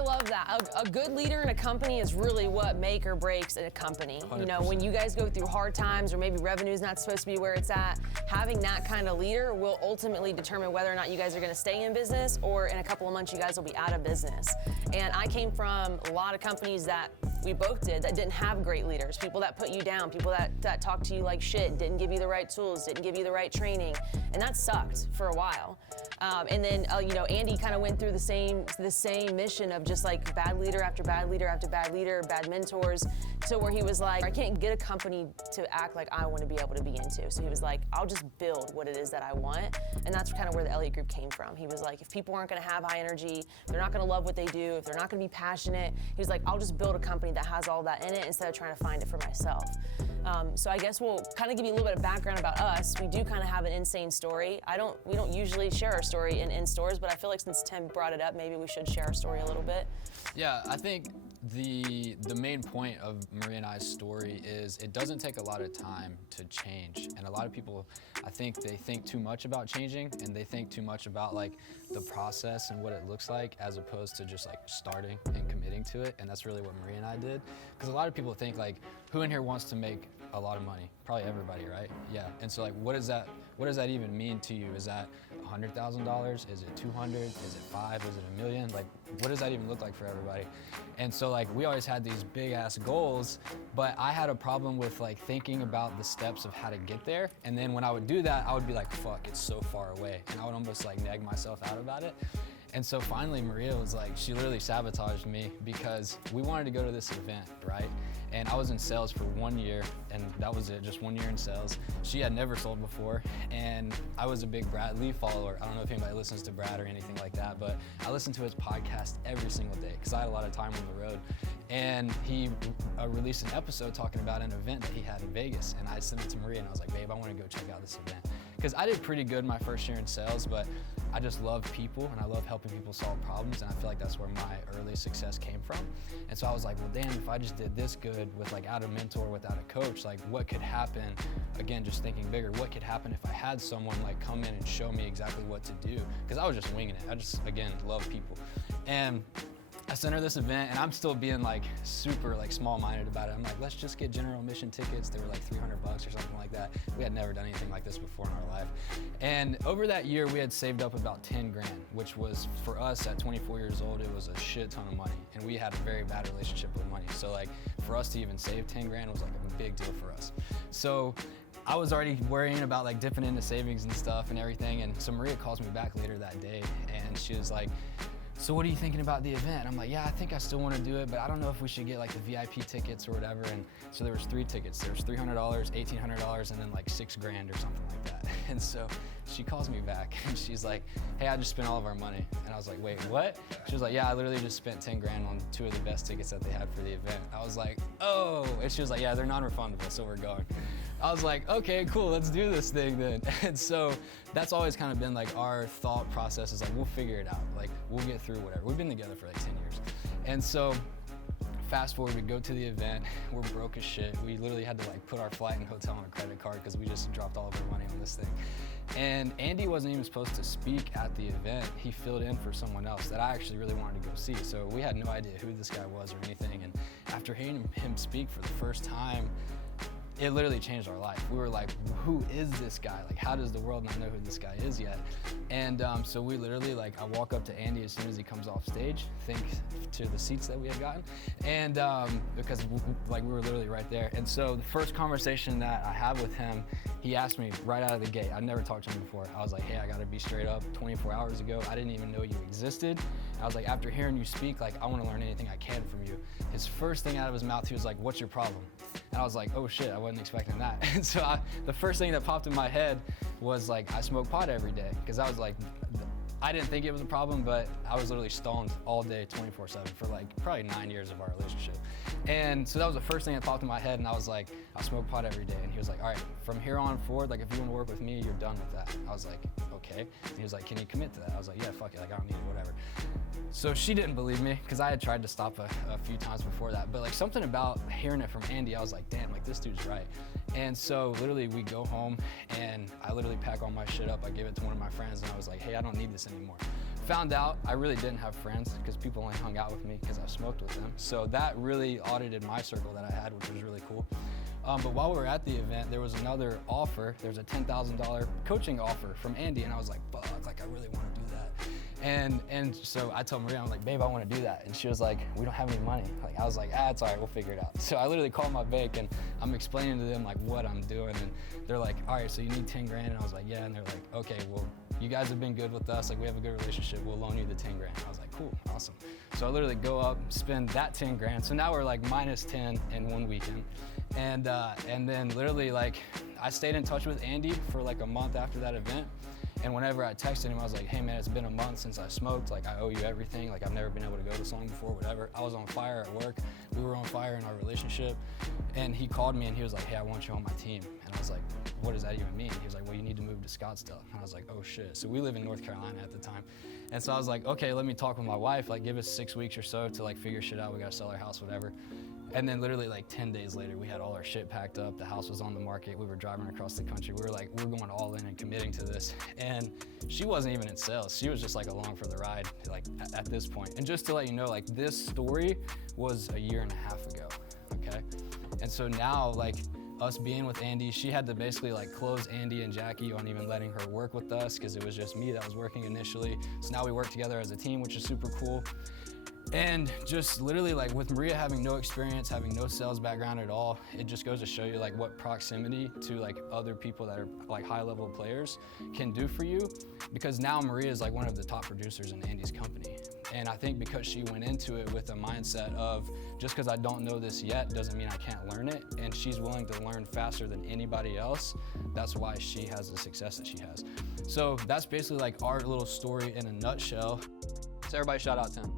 I love that. A good leader in a company is really what make or breaks a company. 100%. You know, when you guys go through hard times or maybe revenue's not supposed to be where it's at, having that kind of leader will ultimately determine whether or not you guys are going to stay in business, or in a couple of months you guys will be out of business. And I came from a lot of companies that we both did that didn't have great leaders, people that put you down, people that talked to you like shit, didn't give you the right tools, didn't give you the right training, and that sucked for a while. And then you know, Andy kind of went through the same mission of just like bad leader after bad leader after bad leader, bad mentors, to where he was like, I can't get a company to act like I want to be able to be into. So he was like, I'll just build what it is that I want. And that's kind of where the Elliot Group came from. He was like, if people aren't going to have high energy, they're not going to love what they do, if they're not going to be passionate, he was like, I'll just build a company that has all that in it instead of trying to find it for myself. So I guess we'll kind of give you a little bit of background about us. We do kind of have an insane story. We don't usually share our story in stores, but I feel like since Tim brought it up, maybe we should share our story a little bit. Yeah, I think the main point of Maria and I's story is it doesn't take a lot of time to change. And a lot of people, I think they think too much about changing, and they think too much about like the process and what it looks like, as opposed to just like starting and committing to it. And that's really what Maria and I did. Because a lot of people think like, who in here wants to make a lot of money? Probably everybody, right? Yeah. And so like, what does that even mean to you? Is that $100,000? Is it 200? Is it 5? Is it $1 million? Like, what does that even look like for everybody? And so like, we always had these big ass goals, but I had a problem with like thinking about the steps of how to get there. And then when I would do that, I would be like, fuck, it's so far away. And I would almost like nag myself out about it. And so finally Maria was like, she literally sabotaged me, because we wanted to go to this event, right? And I was in sales for 1 year, and that was it, just 1 year in sales. She had never sold before, and I was a big Brad Lee follower. I don't know if anybody listens to Brad or anything like that, but I listened to his podcast every single day because I had a lot of time on the road. And he released an episode talking about an event that he had in Vegas, and I sent it to Maria, and I was like, babe, I want to go check out this event. Because I did pretty good my first year in sales, but I just love people, and I love helping people solve problems, and I feel like that's where my early success came from. And so I was like, well, damn, if I just did this good without a mentor, without a coach, like what could happen? Again, just thinking bigger, what could happen if I had someone like come in and show me exactly what to do? Because I was just winging it. I just, again, love people. And I sent her this event, and I'm still being like super like small-minded about it. I'm like, let's just get general admission tickets. They were like $300 or something like that. We had never done anything like this before in our life. And over that year, we had saved up about 10 grand, which was, for us at 24 years old, it was a shit ton of money. And we had a very bad relationship with money. So like, for us to even save 10 grand was like a big deal for us. So I was already worrying about like dipping into savings and stuff and everything. And so Maria calls me back later that day, and she was like, so what are you thinking about the event? I'm like, yeah, I think I still want to do it, but I don't know if we should get like the VIP tickets or whatever. And so there was 3 tickets. There was $300, $1,800, and then like 6 grand or something like that. And so she calls me back, and she's like, hey, I just spent all of our money. And I was like, wait, what? She was like, yeah, I literally just spent 10 grand on 2 of the best tickets that they had for the event. I was like, oh, and she was like, yeah, they're non-refundable, so we're going. I was like, okay, cool, let's do this thing then. And so that's always kind of been like our thought process, is like, we'll figure it out. Like, we'll get through whatever. We've been together for like 10 years. And so fast forward, we go to the event, we're broke as shit. We literally had to like put our flight and hotel on a credit card because we just dropped all of our money on this thing. And Andy wasn't even supposed to speak at the event. He filled in for someone else that I actually really wanted to go see. So we had no idea who this guy was or anything. And after hearing him speak for the first time, it literally changed our life. We were like, who is this guy? Like, how does the world not know who this guy is yet? And so we literally, like, I walk up to Andy as soon as he comes off stage, think to the seats that we had gotten, and because like we were literally right there. And so the first conversation that I have with him, he asked me right out of the gate. I'd never talked to him before. I was like, hey, I gotta be straight up. 24 hours ago, I didn't even know you existed. I was like, after hearing you speak, like, I wanna learn anything I can from you. His first thing out of his mouth, he was like, what's your problem? And I was like, oh shit, I wasn't expecting that. And so the first thing that popped in my head was like, I smoke pot every day. Because I was like, I didn't think it was a problem, but I was literally stoned all day, 24/7 for like probably 9 years of our relationship. And so that was the first thing that popped in my head, and I was like, I smoke pot every day. And he was like, all right, from here on forward, like if you want to work with me, you're done with that. I was like, okay. And he was like, can you commit to that? I was like, yeah, fuck it, like I don't need it, whatever. So she didn't believe me, because I had tried to stop a few times before that, but like something about hearing it from Andy, I was like, damn, like this dude's right. And so literally we go home, and I literally pack all my shit up. I give it to one of my friends, and I was like, hey, I don't need this anymore. found out I really didn't have friends because people only hung out with me because I smoked with them. So that really audited my circle that I had, which was really cool. But while we were at the event, there was another offer. There was a $10,000 coaching offer from Andy, and I was like, fuck, like I really want to do that. And so I told Maria, I was like, babe, I want to do that. And she was like, we don't have any money. Like I was like, it's all right, we'll figure it out. So I literally called my bank and I'm explaining to them like what I'm doing, and they're like, all right, so you need 10 grand? And I was like, yeah. And they're like, okay, well, you guys have been good with us. Like we have a good relationship. We'll loan you the 10 grand. I was like, cool, awesome. So I literally go up, spend that 10 grand. So now we're like minus 10 in one weekend. And then literally like I stayed in touch with Andy for like a month after that event. And whenever I texted him, I was like, hey man, it's been a month since I smoked. Like I owe you everything. Like I've never been able to go this long before, whatever. I was on fire at work. We were on fire in our relationship. And he called me and he was like, hey, I want you on my team. And I was like, what does that even mean? He was like, well, you need to move to Scottsdale. And I was like, oh shit. So we live in North Carolina at the time. And so I was like, okay, let me talk with my wife. Like give us 6 weeks or so to like figure shit out. We gotta sell our house, whatever. And then literally like 10 days later, we had all our shit packed up. The house was on the market. We were driving across the country. We were like, we're going all in and committing to this. And she wasn't even in sales. She was just like along for the ride, like at this point. And just to let you know, like this story was a year and a half ago, okay? And so now like us being with Andy, she had to basically like close Andy and Jackie on even letting her work with us because it was just me that was working initially. So now we work together as a team, which is super cool. And just literally like with Maria having no experience, having no sales background at all, it just goes to show you like what proximity to like other people that are like high level players can do for you. Because now Maria is like one of the top producers in Andy's company. And I think because she went into it with a mindset of just because I don't know this yet doesn't mean I can't learn it. And she's willing to learn faster than anybody else. That's why she has the success that she has. So that's basically like our little story in a nutshell. So everybody shout out Tim.